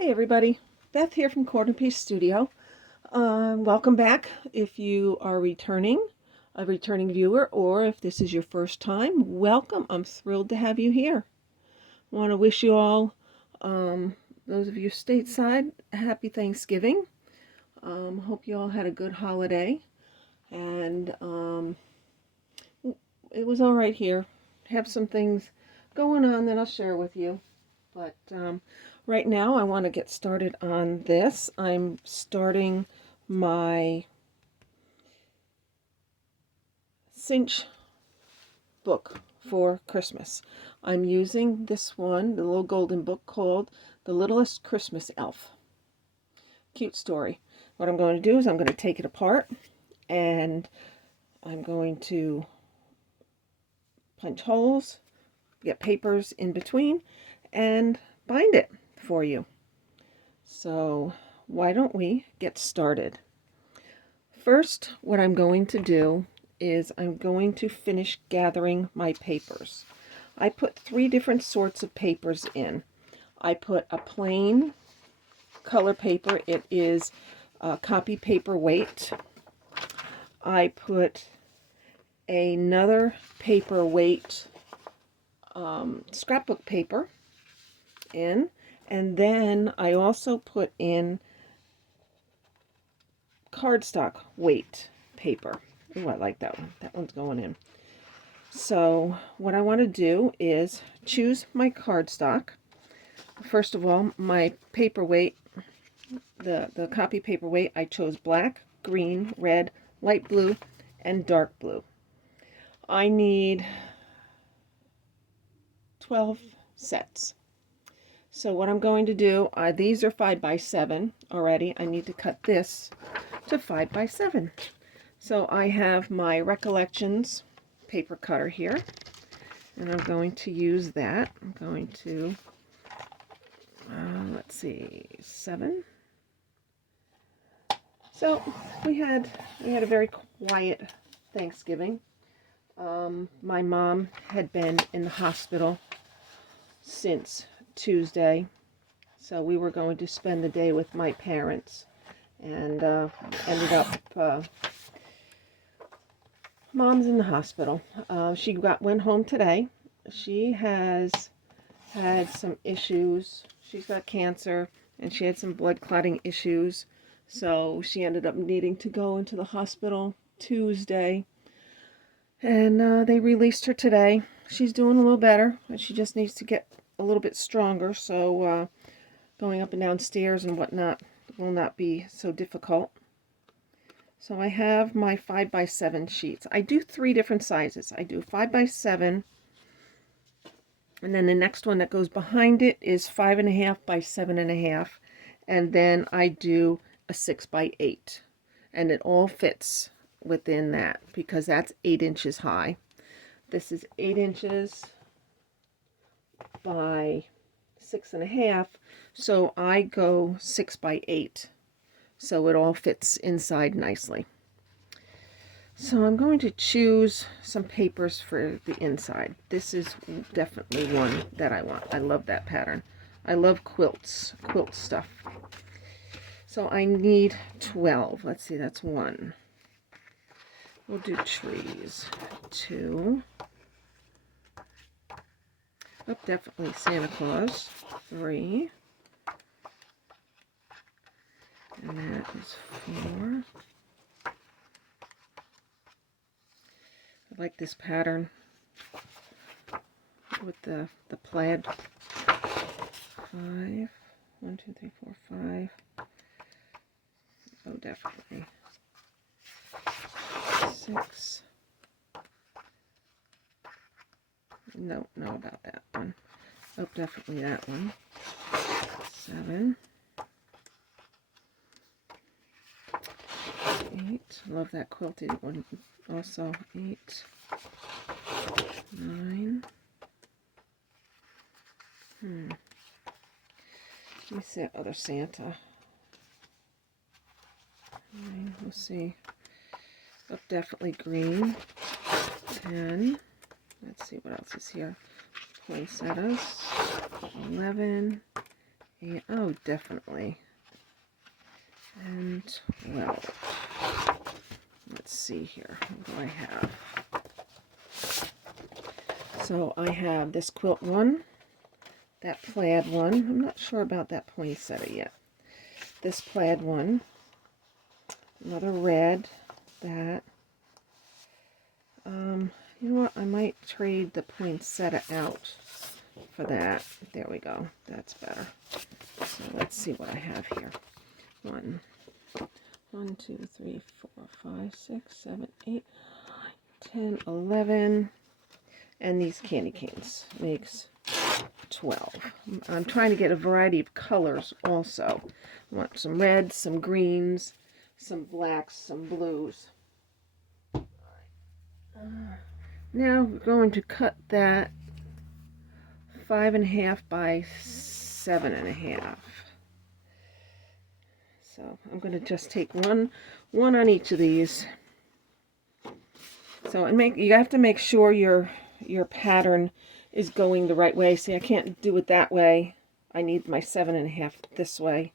Hey everybody, Beth here from CornerPiece Studio. Welcome back if you are a returning viewer, or if this is your first time, welcome. I'm thrilled to have you here. I want to wish you all, those of you stateside, a happy Thanksgiving. Hope you all had a good holiday, and it was all right here. Have some things going on that I'll share with you. But right now I want to get started on this. I'm starting my Cinch book for Christmas. I'm using this one, the little golden book called The Littlest Christmas Elf. Cute story. What I'm going to do is I'm going to take it apart and I'm going to punch holes, get papers in between, and bind it for you. So why don't we get started? First, what I'm going to do is I'm going to finish gathering my papers. I put 3 different sorts of papers in. I put a plain color paper. It is copy paper weight. I put another paper weight scrapbook paper in, and then I also put in cardstock weight paper. Ooh, I like that one. That one's going in. So what I want to do is choose my cardstock. First of all, my paper weight, the copy paper weight, I chose black, green, red, light blue, and dark blue. I need 12 sets. So what I'm going to do, these are 5 by 7 already. I need to cut this to 5 by 7. So I have my Recollections paper cutter here, and I'm going to use that. I'm going to, let's see, 7. So we had a very quiet Thanksgiving. My mom had been in the hospital since Tuesday, so we were going to spend the day with my parents, and ended up Mom's in the hospital. She went home today. She has had some issues. She's got cancer, and she had some blood clotting issues, so she ended up needing to go into the hospital Tuesday, and they released her today. She's doing a little better, and she just needs to get a little bit stronger, so going up and down stairs and whatnot will not be so difficult. So I have my 5 by 7 sheets. I do 3 different sizes. I do 5 by 7, and then the next one that goes behind it is 5.5 by 7.5, and then I do a 6 by 8, and it all fits within that because that's 8 inches high. This is 8 inches by 6.5, so I go 6 by 8, so it all fits inside nicely. So I'm going to choose some papers for the inside. This is definitely one that I want. I love that pattern. I love quilt stuff. So I need 12. Let's see, that's 1. We'll do trees. 2. Oh, definitely Santa Claus. 3. And that is 4. I like this pattern with the plaid. 5. 1, 2, 3, 4, 5. Oh, definitely. 6. No about that one. Oh, definitely that one. 7. 8. Love that quilted one. Also 8. 9. Let me see that other Santa. 9. We'll see. Oh, definitely green. 10. Let's see what else is here. Poinsettias. 11. Yeah, oh, definitely. And 12. Let's see here. What do I have? So I have this quilt one, that plaid one. I'm not sure about that poinsettia yet. This plaid one, another red, that. You know what? I might trade the poinsettia out for that. There we go. That's better. So let's see what I have here. 1, 2, 3, 4, 5, 6, 7, 8, 10, 11. And these candy canes makes 12. I'm trying to get a variety of colors also. I want some reds, some greens, some blacks, some blues. Now we're going to cut that 5.5 by 7.5. So I'm going to just take one on each of these. So you have to make sure your pattern is going the right way. See, I can't do it that way. I need my 7.5 this way.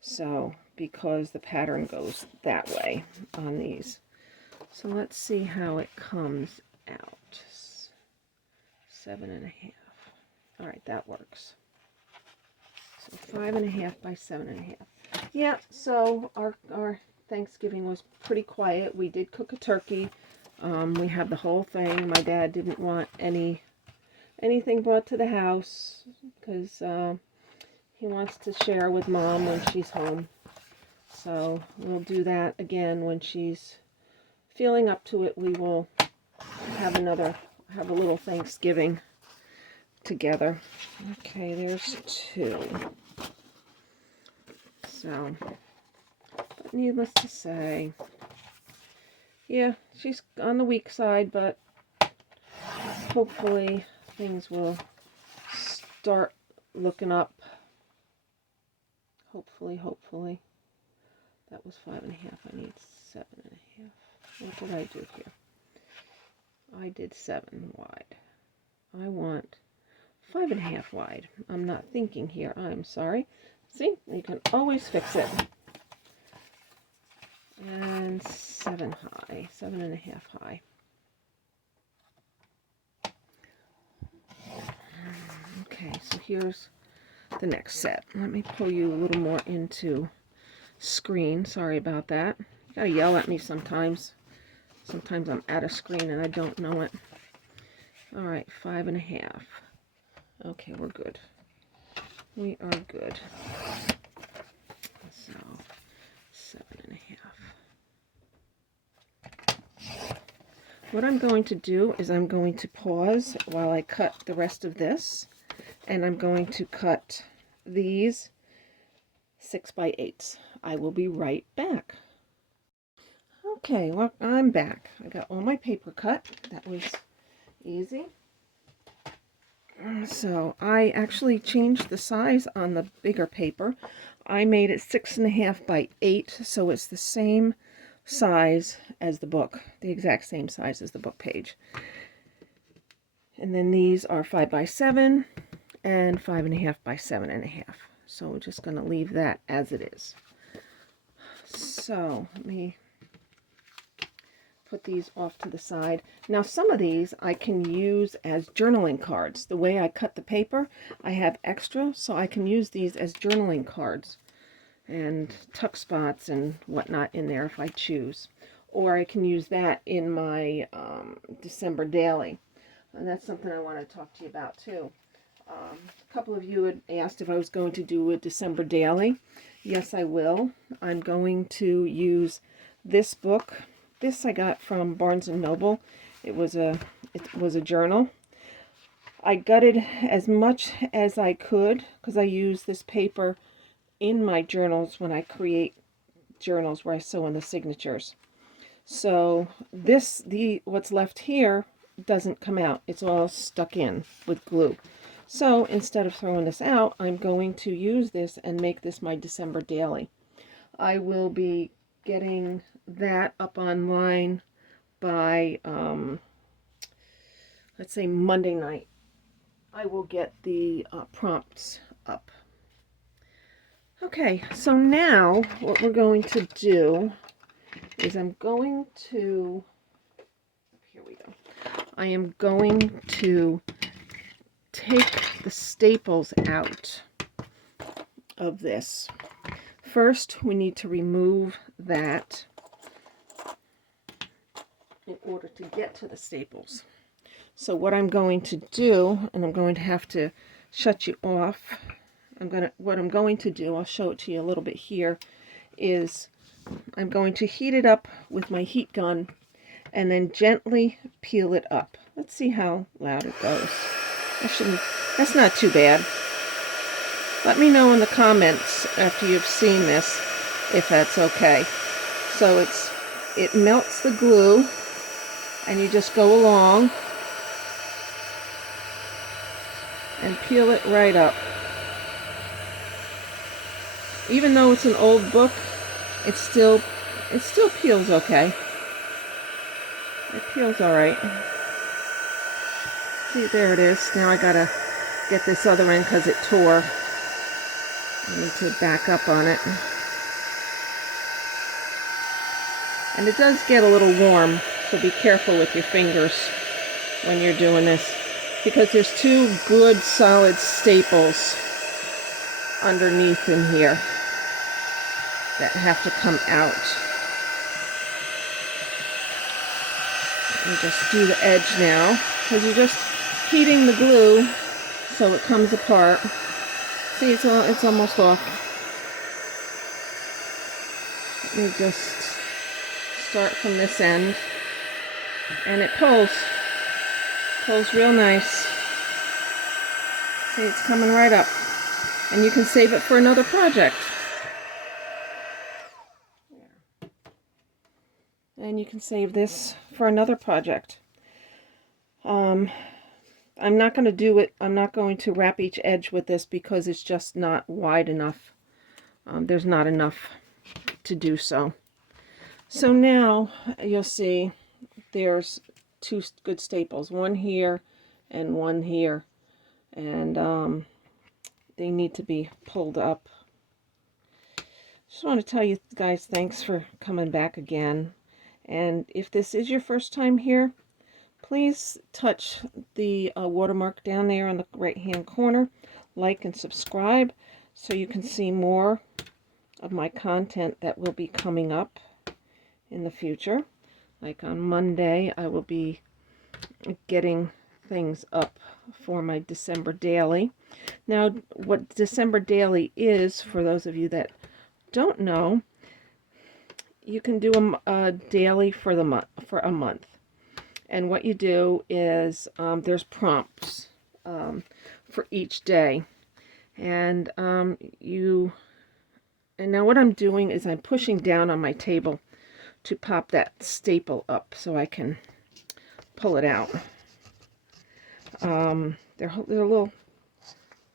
So because the pattern goes that way on these. So let's see how it comes out. 7.5. All right, that works. So 5.5 by 7.5. Yeah, so our Thanksgiving was pretty quiet. We did cook a turkey. We had the whole thing. My dad didn't want anything brought to the house because he wants to share with Mom when she's home. So we'll do that again when she's feeling up to it. We will have a little Thanksgiving together. Okay, there's 2. So, but needless to say, yeah, she's on the weak side, but hopefully things will start looking up. Hopefully. That was 5.5. I need 7.5. What did I do here? I did 7 wide. I want 5.5 wide. I'm not thinking here. I'm sorry. See, you can always fix it. And 7 high, 7.5 high. Okay, so here's the next set. Let me pull you a little more into screen. Sorry about that. You gotta yell at me sometimes. Sometimes I'm out of screen and I don't know it. All right, 5.5. Okay, we're good. We are good. So 7.5. What I'm going to do is I'm going to pause while I cut the rest of this, and I'm going to cut these 6 by 8s. I will be right back. Okay, well, I'm back. I got all my paper cut. That was easy. So I actually changed the size on the bigger paper. I made it 6.5 by 8, so it's the same size as the book, the exact same size as the book page. And then these are 5 by 7 and 5.5 by 7.5. So we're just going to leave that as it is. So let me put these off to the side. Now some of these I can use as journaling cards. The way I cut the paper, I have extra, so I can use these as journaling cards and tuck spots and whatnot in there if I choose. Or I can use that in my December daily. And that's something I want to talk to you about too. A couple of you had asked if I was going to do a December daily. Yes, I will. I'm going to use this book. This I got from Barnes & Noble. It was a journal. I gutted as much as I could because I use this paper in my journals when I create journals where I sew in the signatures. So what's left here doesn't come out. It's all stuck in with glue. So instead of throwing this out, I'm going to use this and make this my December daily. I will be getting that up online by, let's say Monday night. I will get the prompts up. Okay, so now what we're going to do is I'm going to, here we go, I am going to take the staples out of this. First, we need to remove that in order to get to the staples. So what I'm going to do, and I'm going to have to shut you off, what I'm going to do, I'll show it to you a little bit here, is I'm going to heat it up with my heat gun and then gently peel it up. Let's see how loud it goes. That's not too bad. Let me know in the comments after you've seen this if that's okay. So it melts the glue, and you just go along and peel it right up. Even though it's an old book, it still peels okay. It peels all right. See, there it is. Now I gotta get this other end because it tore. I need to back up on it. And it does get a little warm, so be careful with your fingers when you're doing this, because there's two good solid staples underneath in here that have to come out. Let me just do the edge now, because you're just heating the glue so it comes apart. See, it's almost off. Let me just start from this end, and it pulls real nice. See, it's coming right up, and you can save it for another project. And you can save this for another project. I'm not going to do it. I'm not going to wrap each edge with this because it's just not wide enough. There's not enough to do so. So now you'll see there's two good staples, one here and one here, and they need to be pulled up. Just want to tell you guys, thanks for coming back again. And if this is your first time here, please touch the watermark down there on the right hand corner, like and subscribe so you can see more of my content that will be coming up in the future. Like on Monday, I will be getting things up for my December daily. Now, what December daily is, for those of you that don't know, you can do a daily for a month. And what you do is there's prompts for each day, and now what I'm doing is I'm pushing down on my table to pop that staple up so I can pull it out. They're a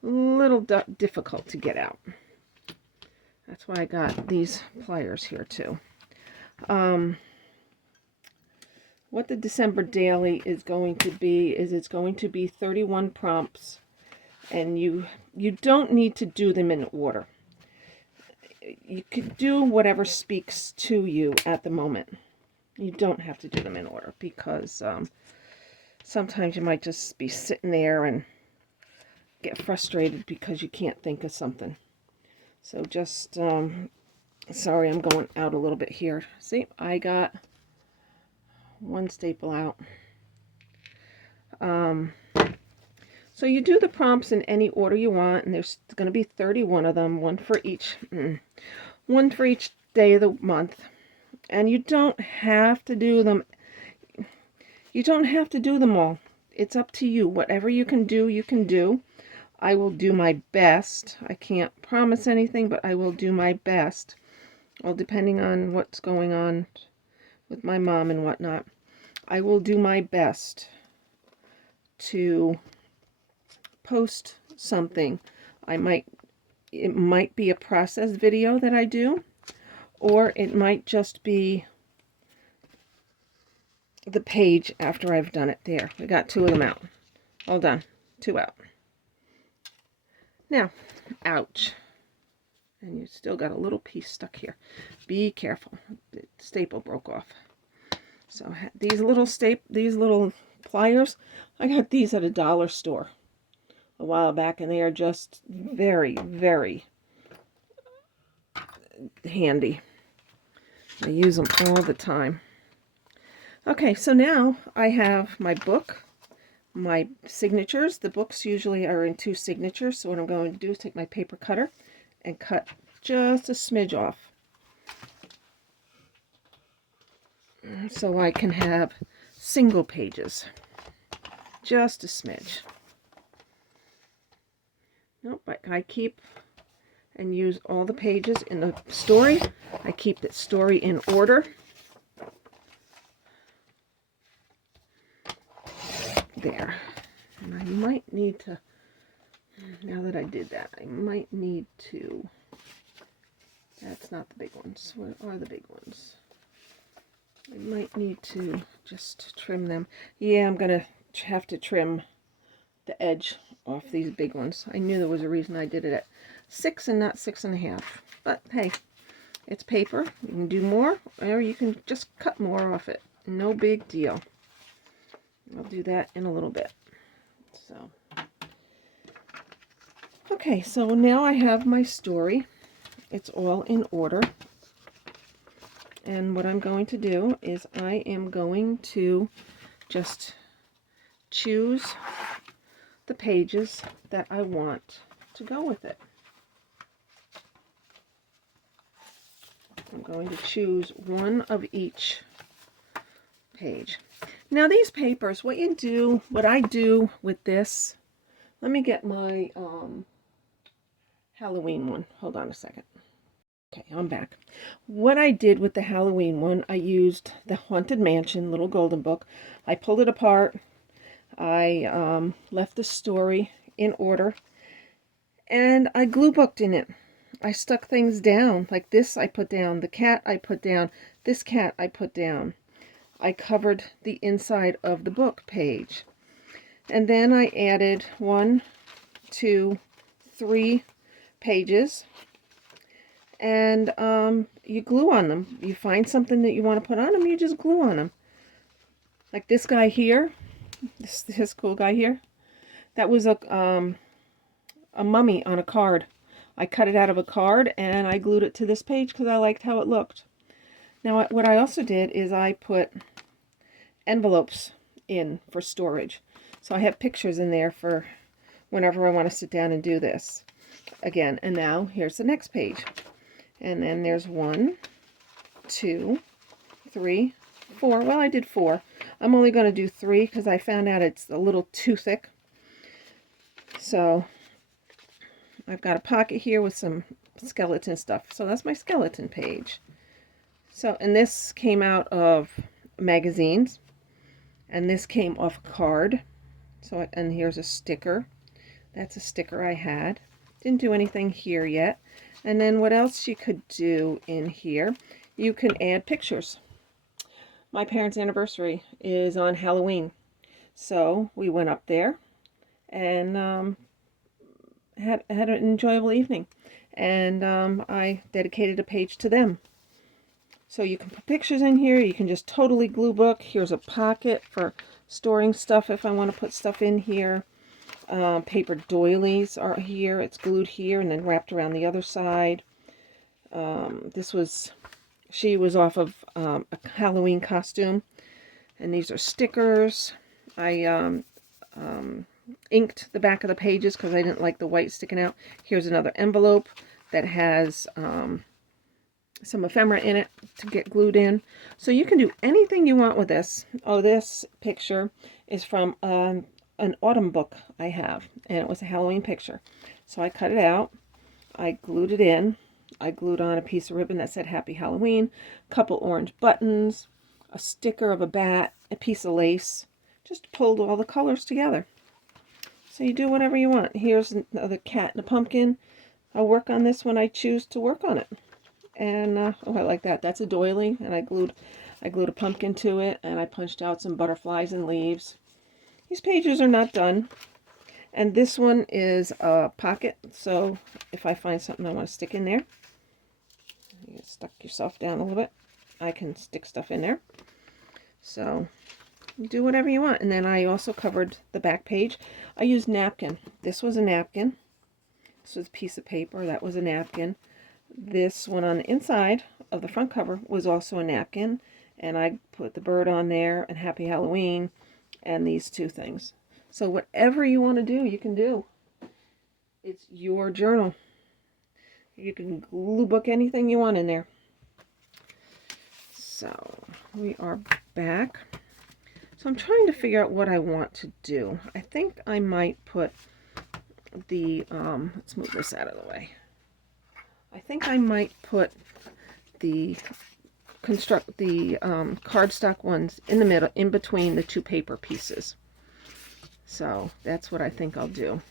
little difficult to get out. That's why I got these pliers here too. What the December daily is going to be is it's going to be 31 prompts, and you don't need to do them in order. You can do whatever speaks to you at the moment. You don't have to do them in order, because sometimes you might just be sitting there and get frustrated because you can't think of something. So just, sorry, I'm going out a little bit here. See, I got one staple out. So you do the prompts in any order you want, and there's going to be 31 of them, one for each day of the month. And you don't have to do them. You don't have to do them all. It's up to you. Whatever you can do, you can do. I will do my best. I can't promise anything, but I will do my best. Well, depending on what's going on with my mom and whatnot, I will do my best to post something. It might be a process video that I do, or it might just be the page after I've done it. There, we got two of them out. All done. Two out. Now, ouch. and you still got a little piece stuck here. Be careful. The staple broke off. So these little pliers, I got these at a dollar store a while back, and they are just very, very handy. I use them all the time. Okay, so now I have my book, my signatures. The books usually are in 2 signatures, so what I'm going to do is take my paper cutter and cut just a smidge off, so I can have single pages. Just a smidge. Nope, I keep and use all the pages in the story. I keep the story in order. There. And I might need to, now that I did that, I might need to, that's not the big ones. What are the big ones? I might need to just trim them. Yeah, I'm going to have to trim the edge off these big ones. I knew there was a reason I did it at 6 and not 6.5. But hey, it's paper. You can do more, or you can just cut more off it. No big deal. I'll do that in a little bit. So, okay, so now I have my story. It's all in order. And what I'm going to do is I am going to just choose the pages that I want to go with it. I'm going to choose one of each page. Now these papers, what I do with this, let me get my Halloween one. Hold on a second. Okay, I'm back. What I did with the Halloween one, I used the Haunted Mansion little golden book. I pulled it apart. I left the story in order, and I glue booked in it. I stuck things down, like this I put down, the cat I put down, this cat I put down. I covered the inside of the book page. And then I added 1, 2, 3 pages. And you glue on them. You find something that you want to put on them, you just glue on them. Like this guy here, this cool guy here. That was a mummy on a card. I cut it out of a card and I glued it to this page because I liked how it looked. Now what I also did is I put envelopes in for storage. So I have pictures in there for whenever I want to sit down and do this. Again, and now here's the next page. And then there's 1, 2, 3, 4. Well, I did 4. I'm only going to do 3 because I found out it's a little too thick. So I've got a pocket here with some skeleton stuff. So that's my skeleton page. So, and this came out of magazines. And this came off a card. So, and here's a sticker. That's a sticker I had. Didn't do anything here yet. And then what else you could do in here? You can add pictures. My parents' anniversary is on Halloween. So we went up there and had an enjoyable evening. And I dedicated a page to them. So you can put pictures in here. You can just totally glue book. Here's a pocket for storing stuff if I want to put stuff in here. Paper doilies are here. It's glued here and then wrapped around the other side. She was off of a Halloween costume. And these are stickers. I inked the back of the pages because I didn't like the white sticking out. Here's another envelope that has some ephemera in it to get glued in. So you can do anything you want with this. Oh, this picture is from an autumn book I have, and it was a Halloween picture. So I cut it out, I glued it in, I glued on a piece of ribbon that said Happy Halloween, a couple orange buttons, a sticker of a bat, a piece of lace, just pulled all the colors together. So you do whatever you want. Here's another cat and a pumpkin. I'll work on this when I choose to work on it. And oh, I like that. That's a doily, and I glued a pumpkin to it, and I punched out some butterflies and leaves. These pages are not done. And this one is a pocket, so if I find something I want to stick in there, you stuck yourself down a little bit, I can stick stuff in there. So you do whatever you want. And then I also covered the back page. I used napkin. This was a napkin. This was a piece of paper. That was a napkin. This one on the inside of the front cover was also a napkin. And I put the bird on there and Happy Halloween and these two things. So whatever you want to do, you can do. It's your journal. You can glue book anything you want in there. So we are back. So I'm trying to figure out what I want to do. I think I might put the, let's move this out of the way. I think I might put the cardstock ones in the middle, in between the two paper pieces. So that's what I think I'll do.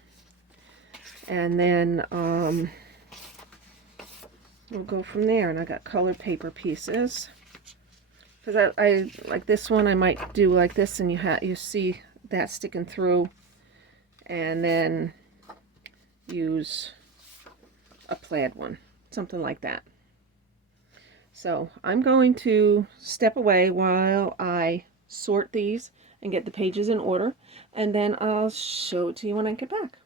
And then we'll go from there. And I got colored paper pieces. Because I like this one, I might do like this, and you see that sticking through, and then use a plaid one, something like that. So I'm going to step away while I sort these and get the pages in order, and then I'll show it to you when I get back.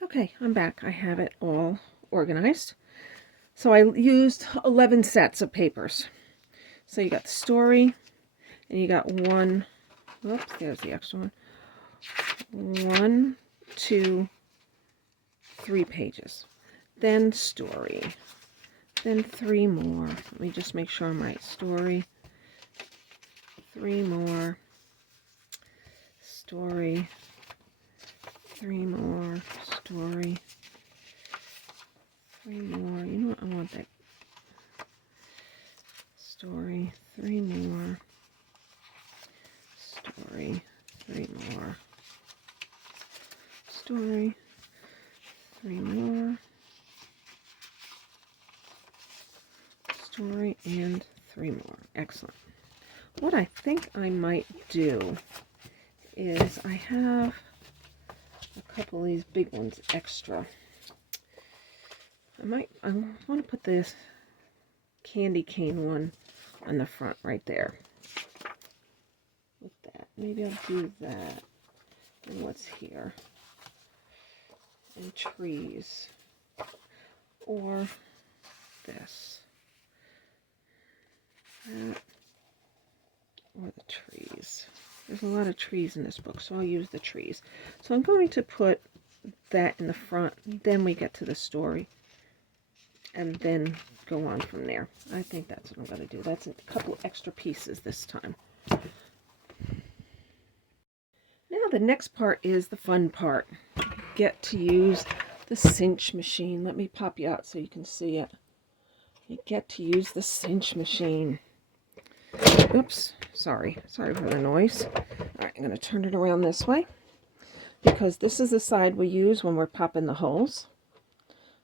Okay, I'm back. I have it all organized. So I used 11 sets of papers. So you got the story, and you got one, oops, there's the extra one. 1, 2, 3 pages. Then story. Then 3 more. Let me just make sure I'm right. Story. 3 more. Story. 3 more. Story. 3 more. You know what? I want that. Story. 3 more. Story. 3 more. Story. 3 more. Story and 3 more. Excellent. What I think I might do is I have a couple of these big ones extra. I want to put this candy cane one on the front right there. With that. Maybe I'll do that. And what's here? And trees. Or this. That. Or the trees. There's a lot of trees in this book, so I'll use the trees. So I'm going to put that in the front, then we get to the story, and then go on from there. I think that's what I'm going to do. That's a couple extra pieces this time. Now the next part is the fun part. Get to use the Cinch machine. Let me pop you out so you can see it. You get to use the Cinch machine. Oops, sorry for the noise. Alright, I'm going to turn it around this way, because this is the side we use when we're popping the holes.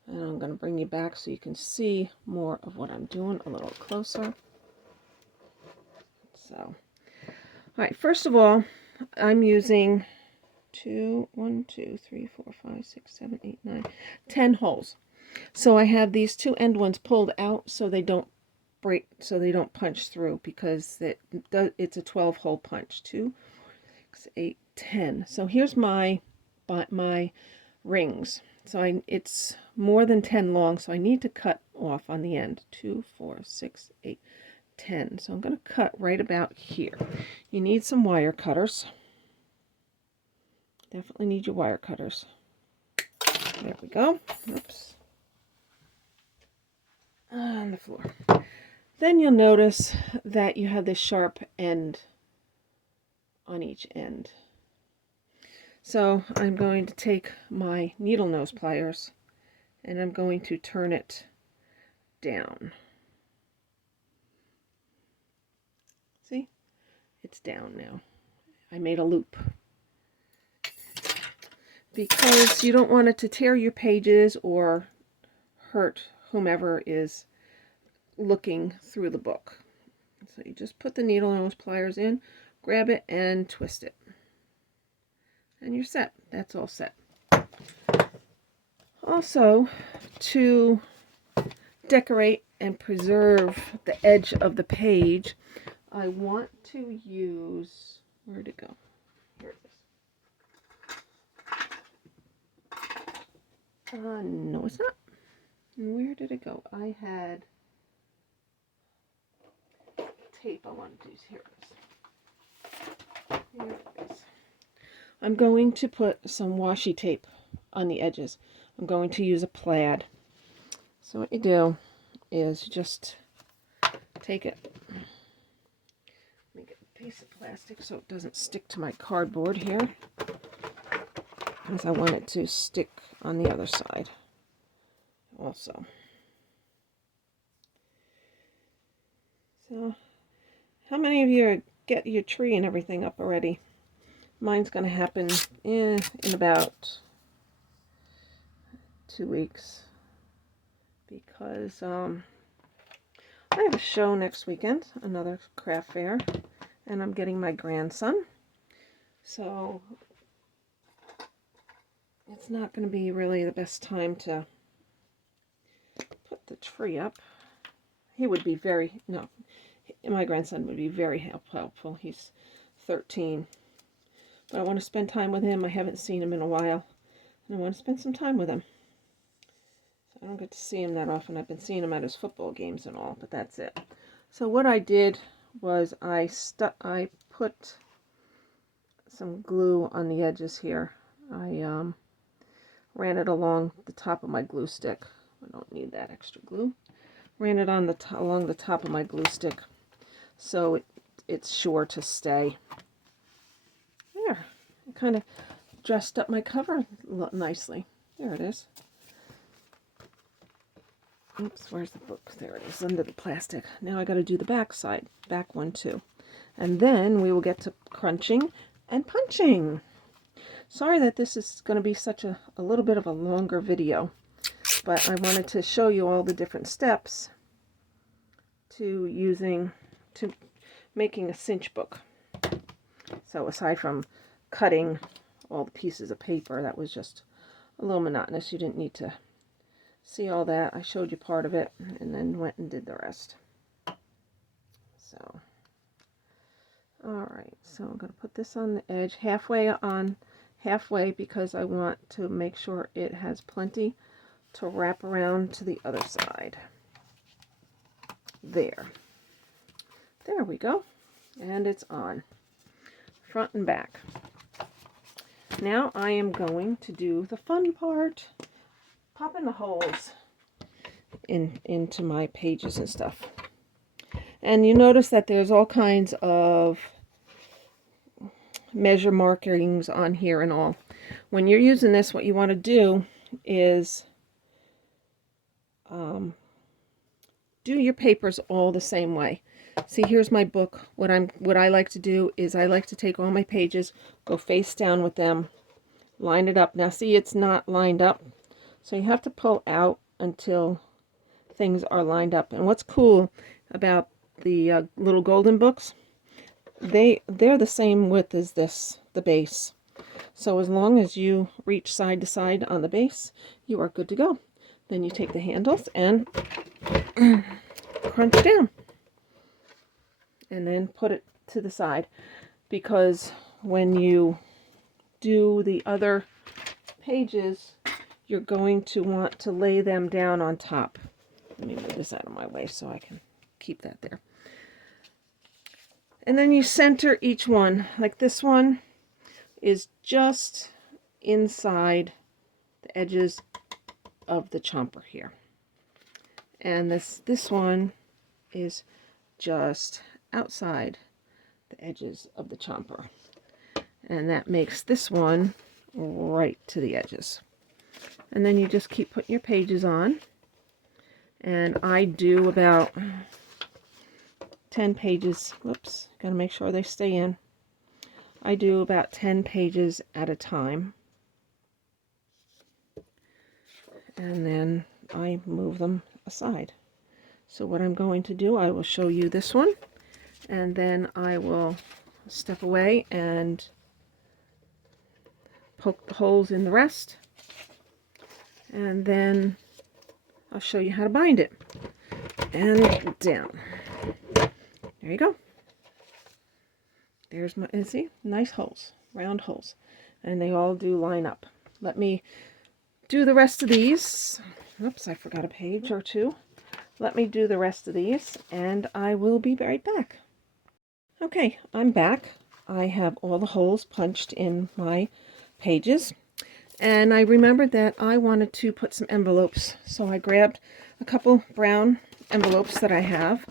And I'm going to bring you back so you can see more of what I'm doing a little closer. So, alright, first of all, I'm using 10 holes. So I have these two end ones pulled out so they don't break, so they don't punch through, because it's a 12 hole punch. 2, 6, 8, 10. So here's my rings. So it's more than 10 long, so I need to cut off on the end. 2, 4, 6, 8, 10. So I'm going to cut right about here. You need some wire cutters. Definitely need your wire cutters. There we go. Oops. On the floor. Then you'll notice that you have this sharp end on each end. So I'm going to take my needle nose pliers and I'm going to turn it down. See? It's down now. I made a loop. Because you don't want it to tear your pages or hurt whomever is looking through the book. So you just put the needle nose pliers in, grab it, and twist it. and you're set. That's all set. Also, to decorate and preserve the edge of the page, I want to use, where'd it go? Here it is. No, it's not. Where did it go? I had tape I wanted to use. Here it is. Here it is. I'm going to put some washi tape on the edges. I'm going to use a plaid. So what you do is you just take it, make it a piece of plastic so it doesn't stick to my cardboard here, because I want it to stick on the other side also. So, how many of you get your tree and everything up already? Mine's going to happen in about 2 weeks, because I have a show next weekend, another craft fair, and I'm getting my grandson. So it's not going to be really the best time to put the tree up. He would be very, no, my grandson would be very helpful. He's 13. But I want to spend time with him. I haven't seen him in a while, and I want to spend some time with him. So I don't get to see him that often. I've been seeing him at his football games and all, but that's it. So what I did was I put some glue on the edges here. I ran it along the top of my glue stick. I don't need that extra glue. Ran it on along the top of my glue stick, so it's sure to stay. There, I kind of dressed up my cover nicely. There it is. Oops, where's the book? There it is, under the plastic. Now I got to do the back side, back one too. And then we will get to crunching and punching. Sorry that this is going to be such a little bit of a longer video, but I wanted to show you all the different steps to making a cinch book. So aside from cutting all the pieces of paper, that was just a little monotonous. You didn't need to see all that. I showed you part of it and then went and did the rest. So, alright, so I'm going to put this on the edge, halfway, because I want to make sure it has plenty to wrap around to the other side. There we go, and it's on front and back. Now I am going to do the fun part, popping the holes into my pages and stuff. And you notice that there's all kinds of measure markings on here and all. When you're using this, what you want to do is do your papers all the same way. See, here's my book. What I like to do is I like to take all my pages, go face down with them, line it up. Now see, it's not lined up, so you have to pull out until things are lined up. And what's cool about the little golden books, they're the same width as the base. So as long as you reach side to side on the base, you are good to go. Then you take the handles and crunch down. And then put it to the side, because when you do the other pages, you're going to want to lay them down on top. Let me move this out of my way so I can keep that there. And then you center each one. Like this one is just inside the edges of the chomper here. And this one is just outside the edges of the chomper. And that makes this one right to the edges. And then you just keep putting your pages on. And I do about 10 pages. Whoops, gotta make sure they stay in. I do about 10 pages at a time. And then I move them aside. So what I'm going to do, I will show you this one, and then I will step away and poke the holes in the rest, and then I'll show you how to bind it. And down. There you go. There's my, and see, nice holes, round holes, and they all do line up. Let me do the rest of these. Oops, I forgot a page or two. Let me do the rest of these, and I will be right back. Okay, I'm back. I have all the holes punched in my pages, and I remembered that I wanted to put some envelopes, so I grabbed a couple brown envelopes that I have,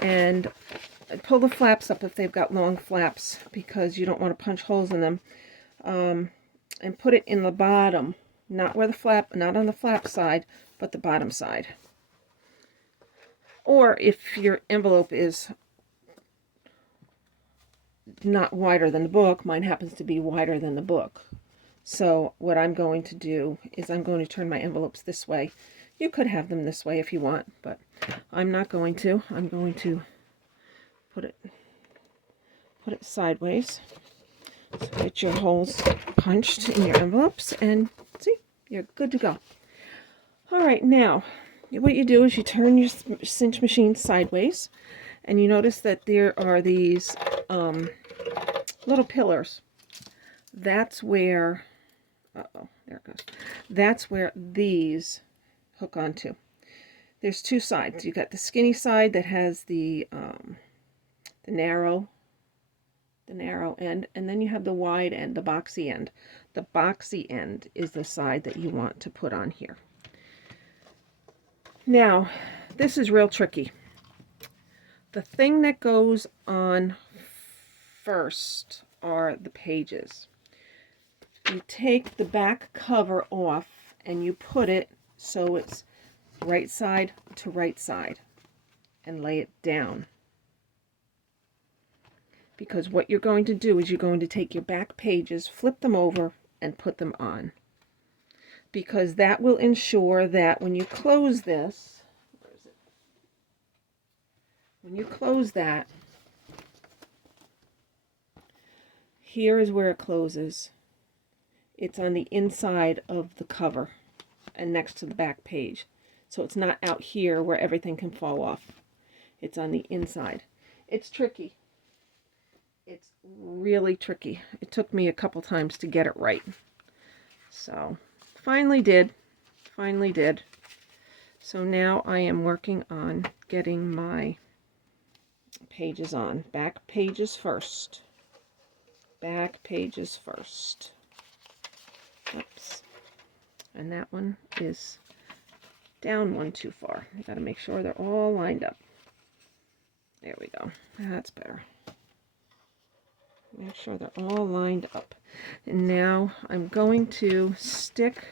and pull the flaps up if they've got long flaps, because you don't want to punch holes in them, and put it in the bottom, not where the flap, not on the flap side, but the bottom side. Or if your envelope is not wider than the book, mine happens to be wider than the book. So what I'm going to do is I'm going to turn my envelopes this way. You could have them this way if you want, but I'm not going to. I'm going to put it sideways. So get your holes punched in your envelopes, and see, you're good to go. All right, now what you do is you turn your cinch machine sideways, and you notice that there are these little pillars. That's where, uh-oh, there it goes. That's where these hook onto. There's two sides. You got the skinny side that has the narrow end, and then you have the wide end, the boxy end. The boxy end is the side that you want to put on here. Now, this is real tricky. The thing that goes on first are the pages. You take the back cover off and you put it so it's right side to right side and lay it down. Because what you're going to do is you're going to take your back pages, flip them over, and put them on. Because that will ensure that when you close this, where is it? When you close that, here is where it closes. It's on the inside of the cover and next to the back page. So it's not out here where everything can fall off. It's on the inside. It's tricky. It's really tricky. It took me a couple times to get it right. So, finally did. Finally did. So now I am working on getting my pages on. Back pages first. Back pages first. Oops. And that one is down one too far. You got to make sure they're all lined up. There we go. That's better. Make sure they're all lined up. And now I'm going to stick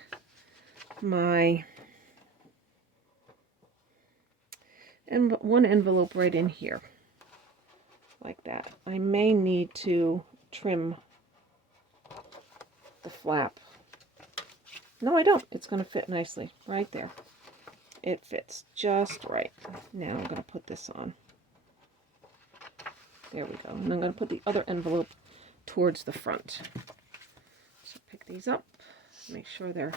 my one envelope right in here. Like that. I may need to trim the flap. No, I don't. It's going to fit nicely right there. It fits just right. Now I'm going to put this on. There we go. And I'm going to put the other envelope towards the front. So pick these up, make sure they're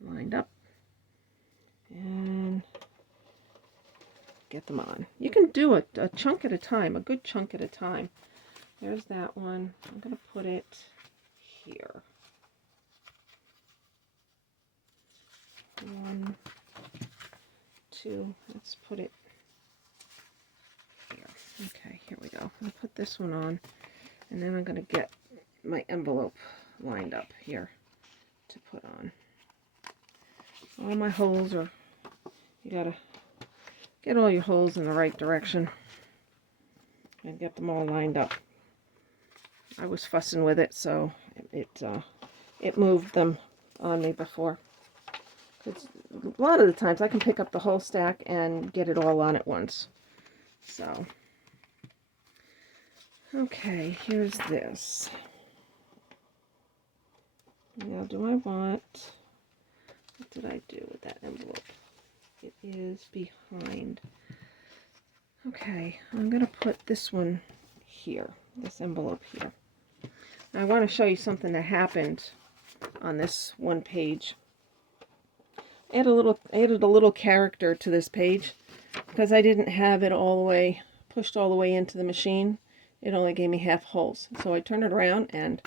lined up, and get them on. You can do a chunk at a time, a good chunk at a time. There's that one. I'm going to put it here. 1, 2, let's put it here. Okay, here we go. I'm going to put this one on, and then I'm going to get my envelope lined up here to put on. All my holes are, you got to get all your holes in the right direction and get them all lined up. I was fussing with it, so it moved them on me before. It's, a lot of the times I can pick up the whole stack and get it all on at once. So, okay, here's this. Now, do I want, what did I do with that envelope? It is behind. Okay, I'm going to put this one here, this envelope here. I want to show you something that happened on this one page. I added a little character to this page because I didn't have it all the way pushed all the way into the machine. It only gave me half holes. So I turned it around and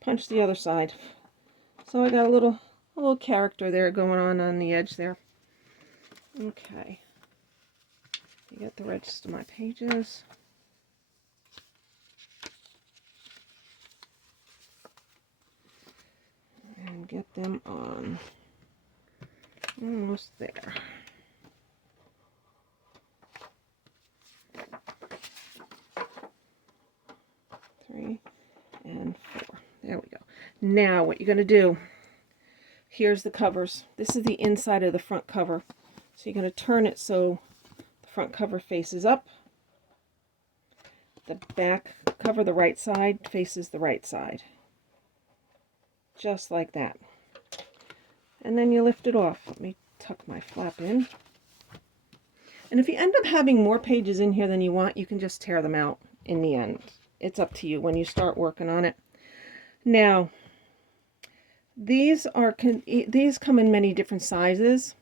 punched the other side. So I got a little character there going on the edge there. Okay. You get the rest of my pages. And get them on. Almost there. 3 and 4. There we go. Now what you're going to do, here's the covers. This is the inside of the front cover. So you're going to turn it so the front cover faces up. The back cover, the right side, faces the right side. Just like that. And then you lift it off. Let me tuck my flap in. And if you end up having more pages in here than you want, you can just tear them out in the end. It's up to you when you start working on it. Now, these come in many different sizes.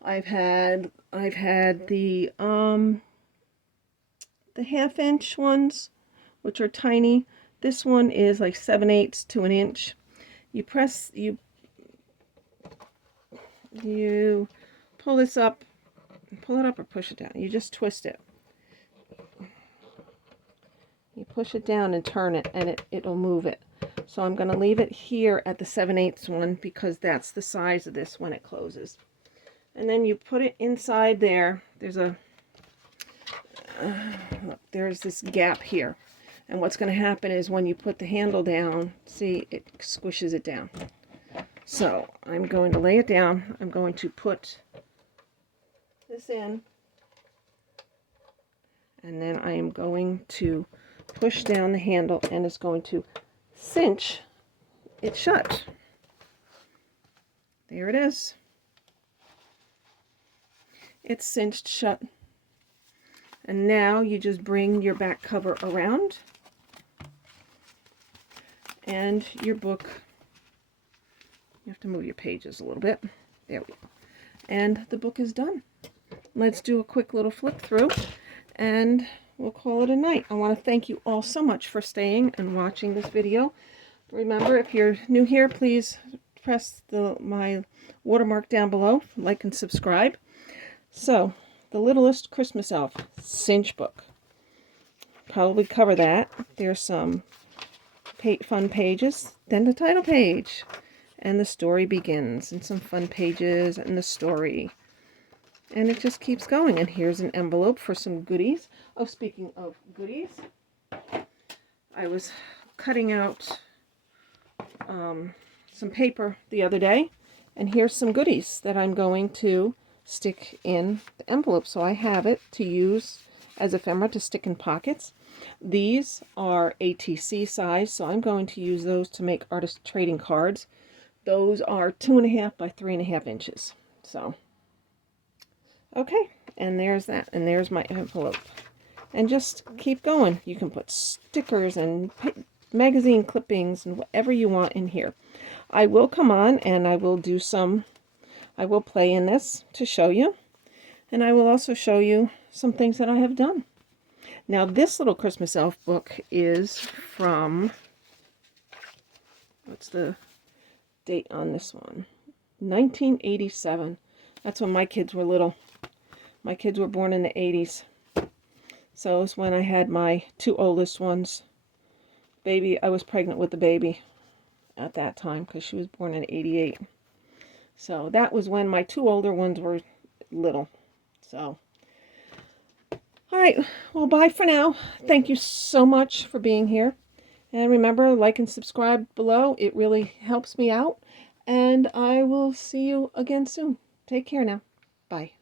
I've had the 1/2-inch ones, which are tiny. This one is like 7/8 to 1 inch. You pull this up, pull it up or push it down. You just twist it. You push it down and turn it, and it'll move it. So I'm going to leave it here at the 7/8 one because that's the size of this when it closes. And then you put it inside there. There's this gap here. And what's going to happen is when you put the handle down, see, it squishes it down. So I'm going to lay it down. I'm going to put this in. And then I am going to push down the handle, and it's going to cinch it shut. There it is. It's cinched shut. And now you just bring your back cover around, and your book, you have to move your pages a little bit. There we go. And the book is done. Let's do a quick little flip through, and we'll call it a night. I want to thank you all so much for staying and watching this video. Remember, if you're new here, please press my watermark down below, like and subscribe. So, The Littlest Christmas Elf, Cinch book. Probably cover that. There's some fun pages. Then the title page. And the story begins. And some fun pages and the story. And it just keeps going. And here's an envelope for some goodies. Oh, speaking of goodies, I was cutting out some paper the other day. And here's some goodies that I'm going to stick in the envelope. So I have it to use as ephemera to stick in pockets. These are ATC size, so I'm going to use those to make artist trading cards. Those are 2.5 by 3.5 inches. So, okay, and there's that, and there's my envelope. And just keep going. You can put stickers and magazine clippings and whatever you want in here. I will come on and I will do some, I will play in this to show you. And I will also show you some things that I have done. Now this little Christmas elf book is from, what's the date on this one? 1987. That's when my kids were little. My kids were born in the 80s. So it was when I had my 2 oldest ones. I was pregnant with the baby at that time because she was born in 88. So that was when my 2 older ones were little. So, all right, well, bye for now. Thank you so much for being here. And remember, like and subscribe below. It really helps me out. And I will see you again soon. Take care now. Bye.